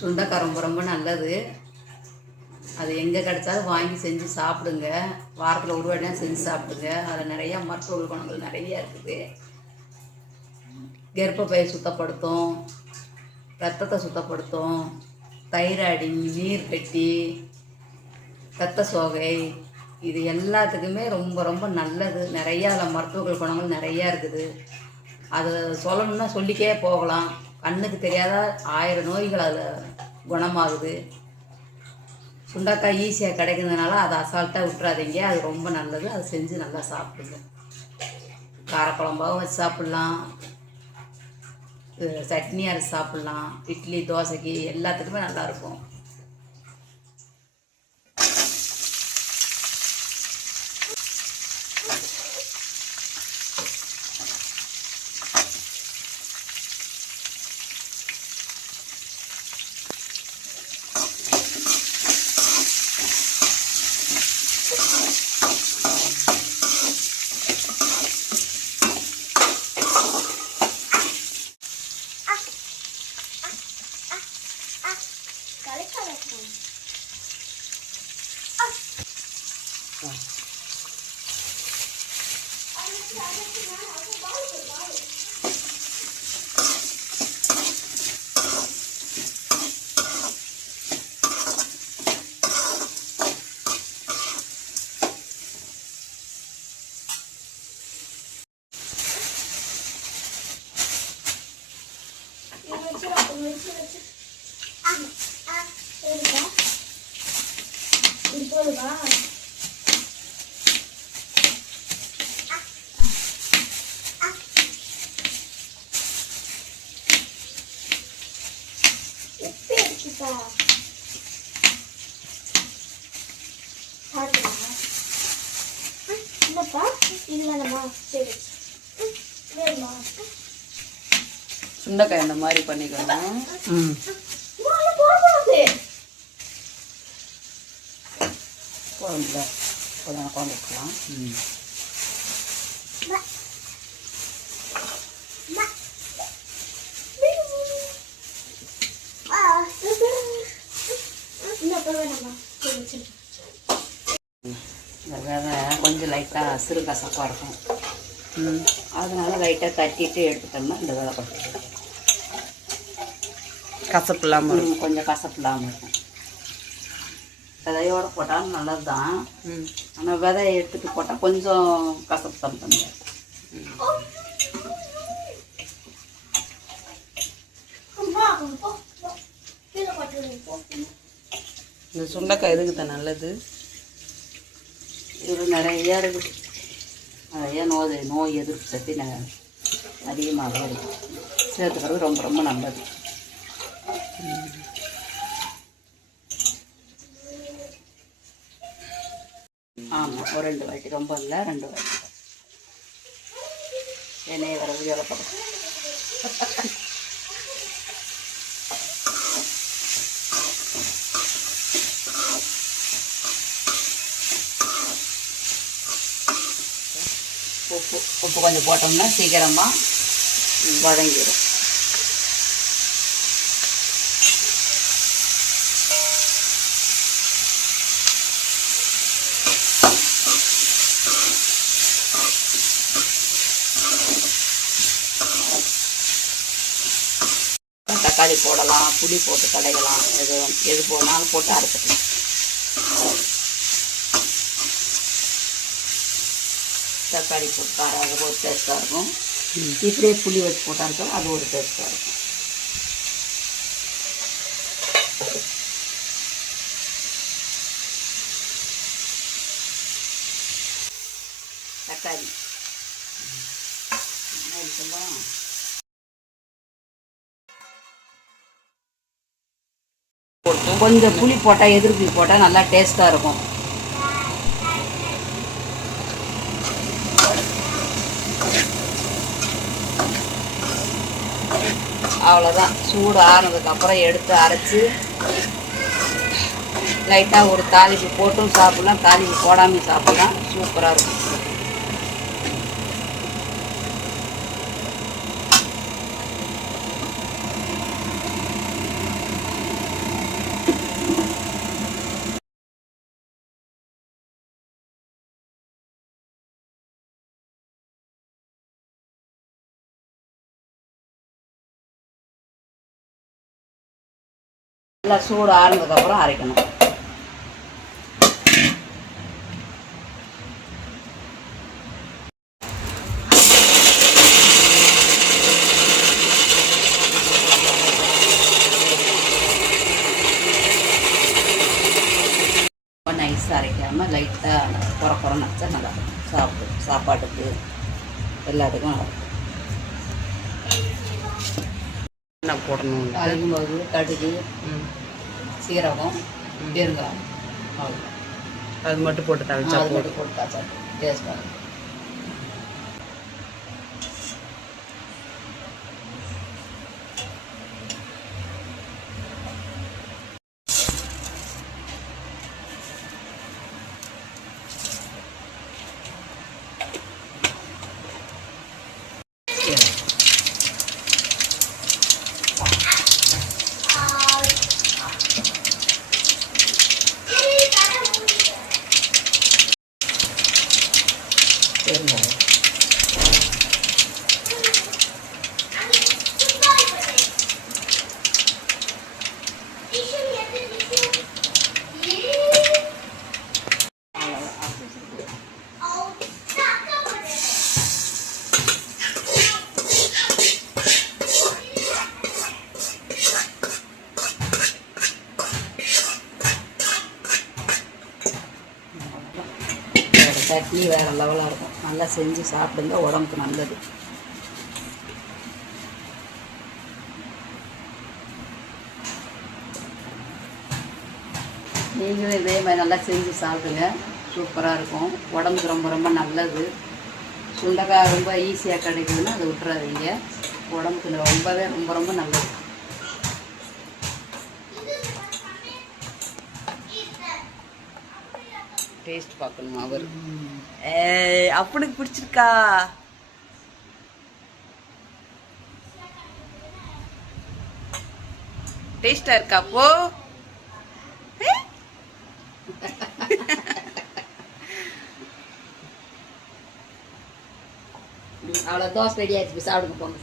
சுண்டைக்காய் ரொம்ப ரொம்ப நல்லது. அது எங்கே கிடைச்சாலும் வாங்கி செஞ்சு சாப்பிடுங்க. வாரத்தில் ஒரு வாட்டி செஞ்சு சாப்பிடுங்க. அதில் நிறையா மருத்துவ குணங்கள் நிறையா இருக்குது. கர்ப்பப்பையை சுத்தப்படுத்தும், ரத்தத்தை சுத்தப்படுத்தும், தைராய்டு, நீர் கட்டி, இரத்த சோகை, இது எல்லாத்துக்குமே ரொம்ப ரொம்ப நல்லது. நிறையா அதில் மருத்துவ குணங்கள் நிறையா இருக்குது. அதை சொல்லணும்னா சொல்லிக்கே போகலாம். கண்ணுக்கு தெரியாத 1000 நோய்கள் அதில் குணமாகுது. சுண்டைக்காய் ஈஸியாக கிடைக்கிறதுனால அதை அசால்ட்டாக விட்டுறாதீங்க. அது ரொம்ப நல்லது. அதை செஞ்சு நல்லா சாப்பிடுங்க. காரக்குழம்பாகவும் வச்சு சாப்பிட்லாம், சட்னி அரைச்சி சாப்பிட்லாம், இட்லி தோசைக்கு எல்லாத்துக்குமே நல்லாயிருக்கும். சுண்டைக்காய் இந்த மாதிரி பண்ணிக்கலாம். குழம்புல கொஞ்சம் குழம்பு வைக்கலாம். இந்த விதை கொஞ்சம் லைட்டாக சிறு கசப்பாக இருக்கும். அதனால லைட்டாக தட்டிட்டு எடுத்துட்டோம்னா இந்த விதை கொஞ்சம் கசப்பு இல்லாமல் இருக்கும். கொஞ்சம் கசப்பு இல்லாமல் இருக்கும். விதையோடு போட்டாலும் நல்லது தான். ஆனால் விதையை எடுத்துகிட்டு போட்டால் கொஞ்சம் கசப்பு தான் பண்ணுவோம். இந்த சுண்டைக்காய் எதுக்கு தான் நல்லது? இது நிறையா இருக்குது. நிறையா நோய் எதிர்ப்பு சக்தி அதிகமாகவே இருக்குது. சேர்த்துக்கிறது ரொம்ப ரொம்ப நல்லது. ஆமாம், ஒரு 2 வாட்டி, ரொம்ப இல்லை, 2 வாட்டி எண்ணெயை வர வீடியோவில் போடுறேன். உப்பு கொஞ்சம் போட்டோம்னா சீக்கிரமாக வதங்கிடும். தக்காளி போடலாம், புளி போட்டு கடைக்கலாம், எது போனாலும் போட்டு அரைச்சிக்கலாம். தக்காளி போட்டால் அது ஒரு டேஸ்ட்டாக இருக்கும். இப்படியே புளி வச்சு போட்டாலும் அது ஒரு டேஸ்ட்டாக இருக்கும். தக்காளி கொஞ்சம் புளி போட்டால், எதிர் புளி போட்டால் நல்லா டேஸ்ட்டாக இருக்கும். அவ்வளோதான். சூடு ஆறுனதுக்கப்புறம் எடுத்து அரைச்சி லைட்டாக ஒரு தாளிப்பு போட்டும் சாப்பிட்லாம், தாளிப்பு போடாமல் சாப்பிட்லாம். சூப்பராக இருக்கும். நல்லா சூடு ஆறுனதுக்கப்புறம் அரைக்கணும். நைஸாக அரைக்காமல் லைட்டாக குறை நச்சா நல்லா சாப்பாட்டுக்கு எல்லாத்துக்கும் நல்லா என்ன போடணும்? அரைக்கும்போது கடுகு, சீரகம், பெருங்காயம் அவ்வளோ அது மட்டும் போட்டு தாளிச்சா போட்டு தாச்சா டேஸ்ட்டாக. பெருங்காயம் சட்னி வேறு லெவலாக இருக்கும். நல்லா செஞ்சு சாப்பிடுங்க, உடம்புக்கு நல்லது. நீங்களும் இதே மாதிரி நல்லா செஞ்சு சாப்பிடுங்க, சூப்பராக இருக்கும். உடம்புக்கு ரொம்ப ரொம்ப நல்லது. சுண்டைக்காய் ரொம்ப ஈஸியாக கிடைக்குதுன்னா அதை விட்டுறாதீங்க, உடம்புக்கு ரொம்பவே ரொம்ப ரொம்ப நல்லது. டேஸ்ட் பார்க்கணும். அவர் அப்பனுக்கு பிடிச்சிருக்கா? டேஸ்டா இருக்கா? அப்போ அவ்வளோ தோசை ரெடி ஆயிடுச்சு, சாப்பிடுங்க போங்க.